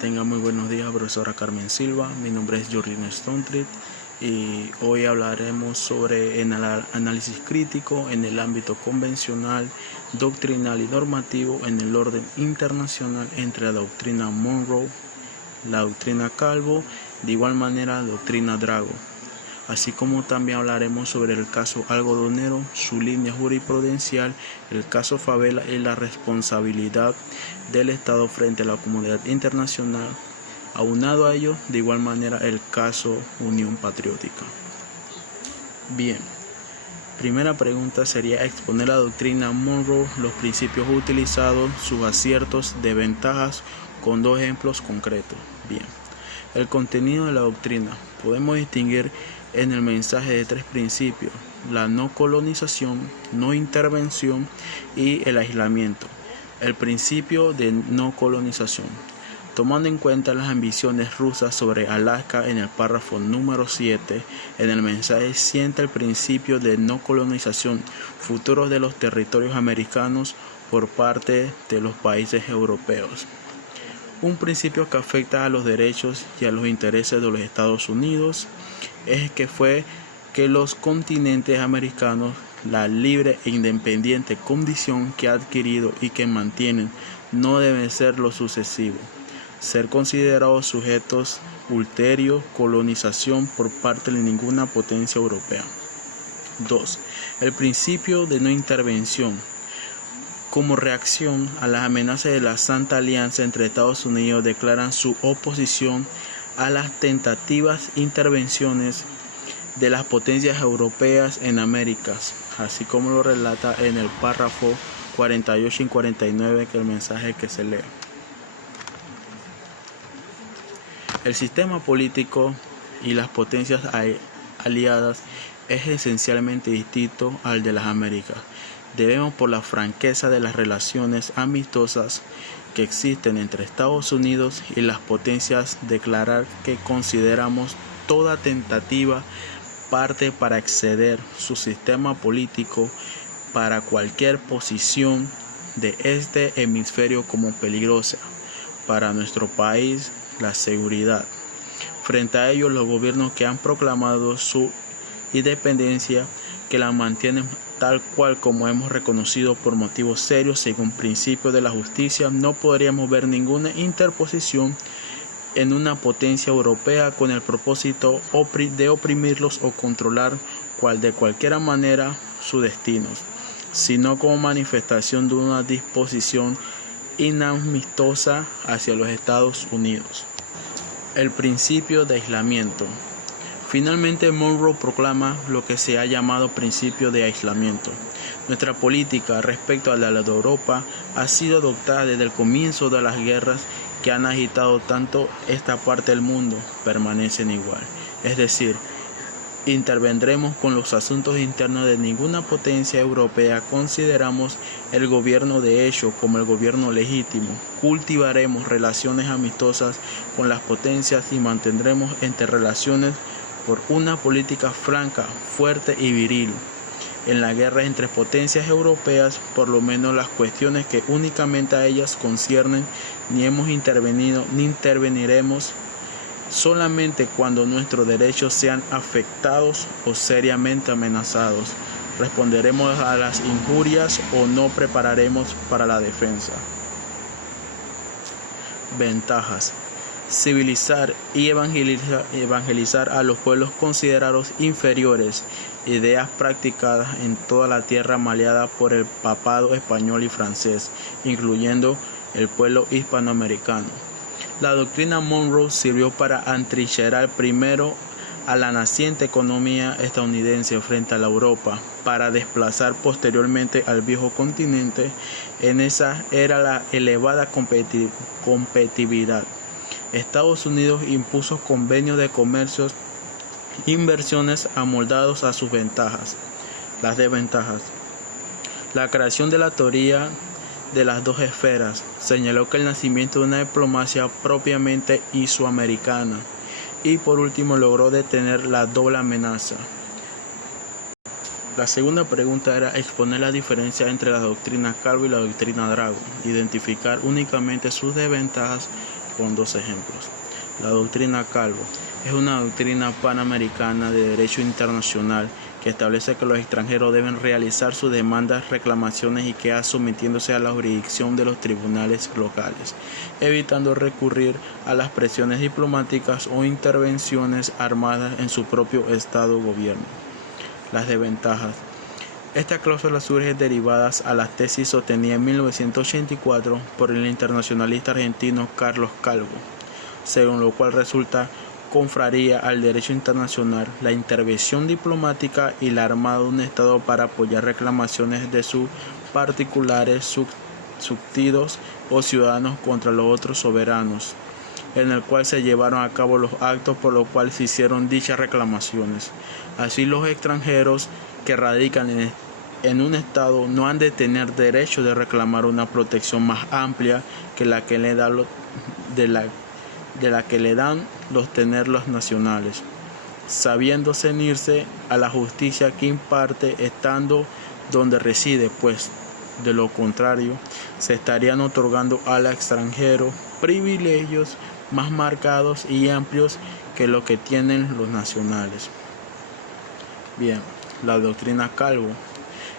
Tenga muy buenos días, profesora Carmen Silva. Mi nombre es Jordan Stonetree y hoy hablaremos sobre el análisis crítico en el ámbito convencional, doctrinal y normativo en el orden internacional entre la doctrina Monroe, la doctrina Calvo, de igual manera la doctrina Drago. Así como también hablaremos sobre el caso algodonero, su línea jurisprudencial, el caso Favela y la responsabilidad del Estado frente a la comunidad internacional. Aunado a ello, de igual manera, el caso Unión Patriótica. Bien, primera pregunta sería exponer la doctrina Monroe, los principios utilizados, sus aciertos, desventajas, con dos ejemplos concretos. Bien, el contenido de la doctrina podemos distinguir en el mensaje de tres principios: la no colonización, no intervención y el aislamiento. El principio de no colonización. Tomando en cuenta las ambiciones rusas sobre Alaska en el párrafo número 7, en el mensaje sienta el principio de no colonización futuros de los territorios americanos por parte de los países europeos. Un principio que afecta a los derechos y a los intereses de los Estados Unidos es que los continentes americanos, la libre e independiente condición que ha adquirido y que mantienen, no deben ser lo sucesivo, ser considerados sujetos ulterior colonización por parte de ninguna potencia europea. 2. El principio de no intervención. Como reacción a las amenazas de la Santa Alianza entre Estados Unidos, declaran su oposición a las tentativas intervenciones de las potencias europeas en Américas, así como lo relata en el párrafo 48 y 49 que el mensaje que se lee. El sistema político y las potencias aliadas es esencialmente distinto al de las Américas. Debemos, por la franqueza de las relaciones amistosas que existen entre Estados Unidos y las potencias, declarar que consideramos toda tentativa parte para exceder su sistema político para cualquier posición de este hemisferio como peligrosa para nuestro país, la seguridad. Frente a ello, los gobiernos que han proclamado su independencia, que la mantienen tal cual como hemos reconocido por motivos serios según principios de la justicia, no podríamos ver ninguna interposición en una potencia europea con el propósito de oprimirlos o controlar de cualquier manera sus destinos, sino como manifestación de una disposición inamistosa hacia los Estados Unidos. El principio de aislamiento. Finalmente, Monroe proclama lo que se ha llamado principio de aislamiento. Nuestra política respecto a la de Europa ha sido adoptada desde el comienzo de las guerras que han agitado tanto esta parte del mundo, permanecen igual. Es decir, intervendremos con los asuntos internos de ninguna potencia europea, consideramos el gobierno de hecho como el gobierno legítimo, cultivaremos relaciones amistosas con las potencias y mantendremos entre relaciones por una política franca, fuerte y viril. En la guerra entre potencias europeas, por lo menos las cuestiones que únicamente a ellas conciernen, ni hemos intervenido ni interveniremos, solamente cuando nuestros derechos sean afectados o seriamente amenazados. Responderemos a las injurias o no prepararemos para la defensa. Ventajas. Civilizar y evangelizar a los pueblos considerados inferiores, ideas practicadas en toda la tierra maleada por el papado español y francés, incluyendo el pueblo hispanoamericano. La doctrina Monroe sirvió para atrincherar primero a la naciente economía estadounidense frente a la Europa, para desplazar posteriormente al viejo continente. En esa era la elevada competitividad. Estados Unidos impuso convenios de comercio, inversiones amoldados a sus ventajas. Las desventajas. La creación de la teoría de las dos esferas señaló que el nacimiento de una diplomacia propiamente isoamericana, y por último logró detener la doble amenaza. La segunda pregunta era exponer la diferencia entre la doctrina Calvo y la doctrina Drago, identificar únicamente sus desventajas, con dos ejemplos. La doctrina Calvo es una doctrina panamericana de derecho internacional que establece que los extranjeros deben realizar sus demandas, reclamaciones y quedar sometiéndose a la jurisdicción de los tribunales locales, evitando recurrir a las presiones diplomáticas o intervenciones armadas en su propio estado o gobierno. Las desventajas. Esta cláusula surge derivadas a las tesis sostenidas en 1984 por el internacionalista argentino Carlos Calvo, según lo cual resulta contraria al derecho internacional la intervención diplomática y la armada de un Estado para apoyar reclamaciones de sus particulares súbditos o ciudadanos contra los otros soberanos, en el cual se llevaron a cabo los actos por los cuales se hicieron dichas reclamaciones. Así, los extranjeros que radican en un Estado no han de tener derecho de reclamar una protección más amplia que la que le dan los tenerlos nacionales, sabiendo ceñirse a la justicia que imparte estando donde reside, pues de lo contrario se estarían otorgando al extranjero privilegios más marcados y amplios que lo que tienen los nacionales. Bien, la doctrina Calvo.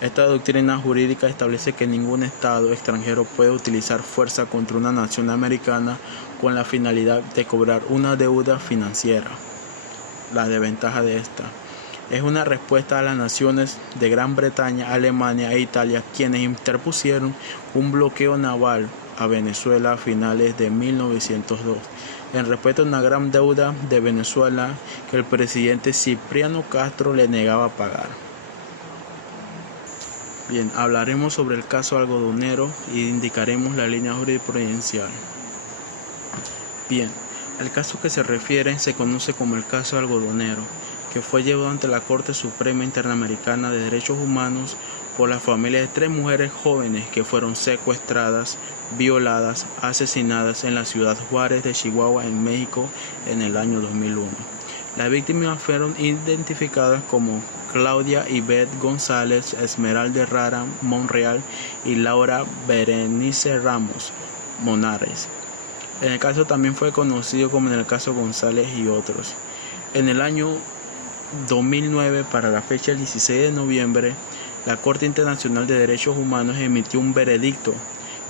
Esta doctrina jurídica establece que ningún Estado extranjero puede utilizar fuerza contra una nación americana con la finalidad de cobrar una deuda financiera. La desventaja de esta es una respuesta a las naciones de Gran Bretaña, Alemania e Italia, quienes interpusieron un bloqueo naval a Venezuela a finales de 1902, en respuesta a una gran deuda de Venezuela que el presidente Cipriano Castro le negaba a pagar. Bien, hablaremos sobre el caso algodonero y indicaremos la línea jurisprudencial. Bien, el caso que se refiere se conoce como el caso algodonero, que fue llevado ante la Corte Suprema Interamericana de Derechos Humanos por la familia de 3 mujeres jóvenes que fueron secuestradas, violadas, asesinadas en la ciudad Juárez de Chihuahua, en México, en el año 2001. Las víctimas fueron identificadas como Claudia Ivette González, Esmeralda Rara Monreal y Laura Berenice Ramos Monares. En el caso también fue conocido como en el caso González y otros. En el año 2009, para la fecha del 16 de noviembre, la Corte Internacional de Derechos Humanos emitió un veredicto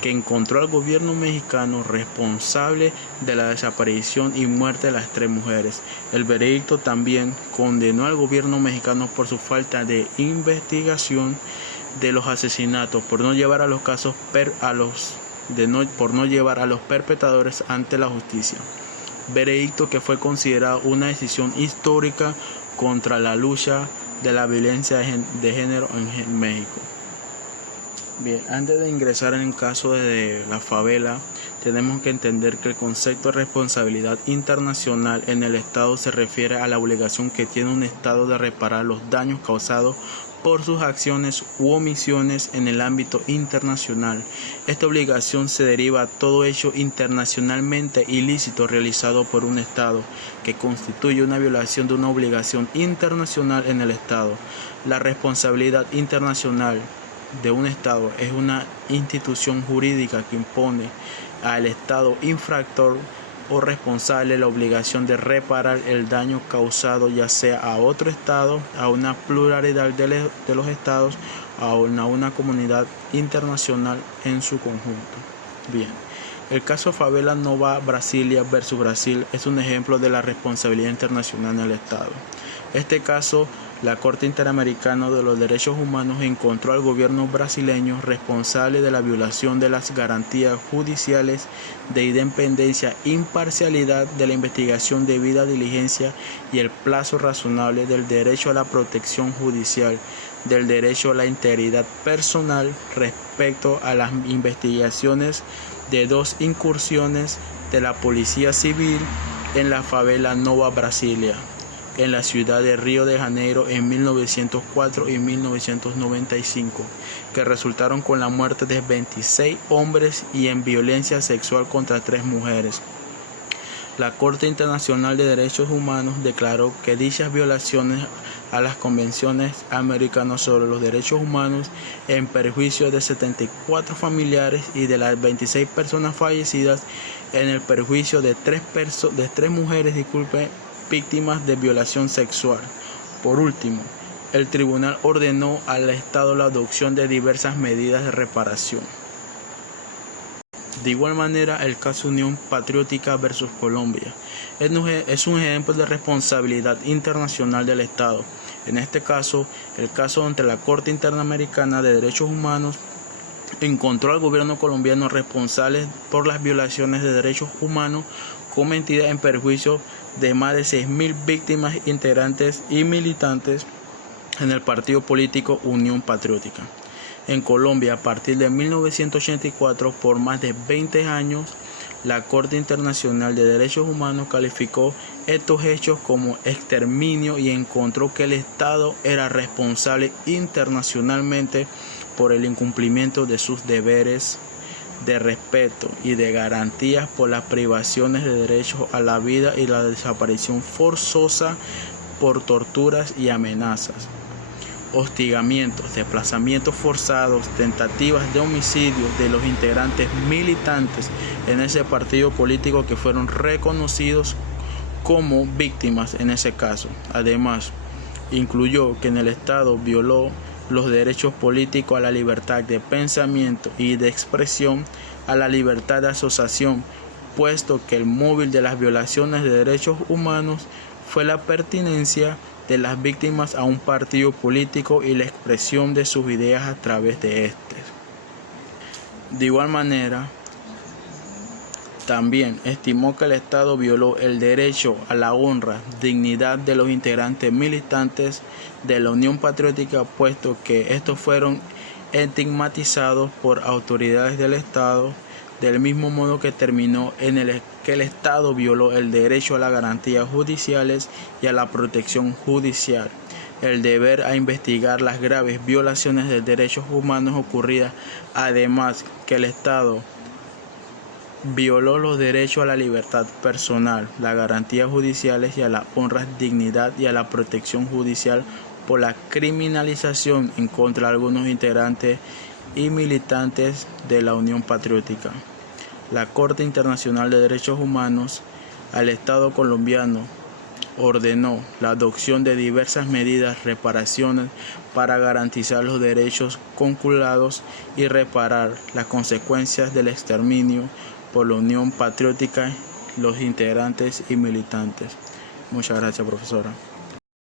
que encontró al gobierno mexicano responsable de la desaparición y muerte de las 3 mujeres. El veredicto también condenó al gobierno mexicano por su falta de investigación de los asesinatos, por no llevar a los casos por no llevar a los perpetradores ante la justicia. Veredicto que fue considerado una decisión histórica contra la lucha de la violencia de género en México. Bien, antes de ingresar en el caso de la favela, tenemos que entender que el concepto de responsabilidad internacional en el Estado se refiere a la obligación que tiene un Estado de reparar los daños causados por sus acciones u omisiones en el ámbito internacional. Esta obligación se deriva a todo hecho internacionalmente ilícito realizado por un Estado, que constituye una violación de una obligación internacional en el Estado. La responsabilidad internacional de un Estado es una institución jurídica que impone al Estado infractor o responsable la obligación de reparar el daño causado, ya sea a otro Estado, a una pluralidad de los Estados, a una comunidad internacional en su conjunto. Bien, el caso Favela Nova Brasilia versus Brasil es un ejemplo de la responsabilidad internacional en el Estado. Este caso, la Corte Interamericana de los Derechos Humanos encontró al gobierno brasileño responsable de la violación de las garantías judiciales de independencia, imparcialidad de la investigación, debida diligencia y el plazo razonable, del derecho a la protección judicial, del derecho a la integridad personal respecto a las investigaciones de 2 incursiones de la Policía Civil en la favela Nova Brasilia, en la ciudad de Río de Janeiro en 1904 y 1995, que resultaron con la muerte de 26 hombres y en violencia sexual contra 3 mujeres. La Corte Internacional de Derechos Humanos declaró que dichas violaciones a las convenciones americanas sobre los derechos humanos en perjuicio de 74 familiares y de las 26 personas fallecidas en el perjuicio de tres mujeres, víctimas de violación sexual. Por último, el tribunal ordenó al Estado la adopción de diversas medidas de reparación. De igual manera, el caso Unión Patriótica versus Colombia es un ejemplo de responsabilidad internacional del Estado. En este caso, el caso ante la Corte Interamericana de Derechos Humanos encontró al gobierno colombiano responsable por las violaciones de derechos humanos cometidas en perjuicio de más de 6.000 víctimas, integrantes y militantes en el partido político Unión Patriótica. En Colombia, a partir de 1984, por más de 20 años, la Corte Internacional de Derechos Humanos calificó estos hechos como exterminio y encontró que el Estado era responsable internacionalmente por el incumplimiento de sus deberes de respeto y de garantías por las privaciones de derechos a la vida y la desaparición forzosa por torturas y amenazas, hostigamientos, desplazamientos forzados, tentativas de homicidio de los integrantes militantes en ese partido político que fueron reconocidos como víctimas en ese caso. Además, incluyó que en el Estado violó los derechos políticos a la libertad de pensamiento y de expresión, a la libertad de asociación, puesto que el móvil de las violaciones de derechos humanos fue la pertenencia de las víctimas a un partido político y la expresión de sus ideas a través de este. De igual manera, también estimó que el Estado violó el derecho a la honra, dignidad de los integrantes militantes de la Unión Patriótica, puesto que estos fueron estigmatizados por autoridades del Estado, del mismo modo que terminó que el Estado violó el derecho a las garantías judiciales y a la protección judicial, el deber a investigar las graves violaciones de derechos humanos ocurridas, además que el Estado violó los derechos a la libertad personal, las garantías judiciales y a la honra, dignidad y a la protección judicial por la criminalización en contra de algunos integrantes y militantes de la Unión Patriótica. La Corte Internacional de Derechos Humanos al Estado colombiano ordenó la adopción de diversas medidas, reparaciones para garantizar los derechos conculcados y reparar las consecuencias del exterminio por la Unión Patriótica, los integrantes y militantes. Muchas gracias, profesora.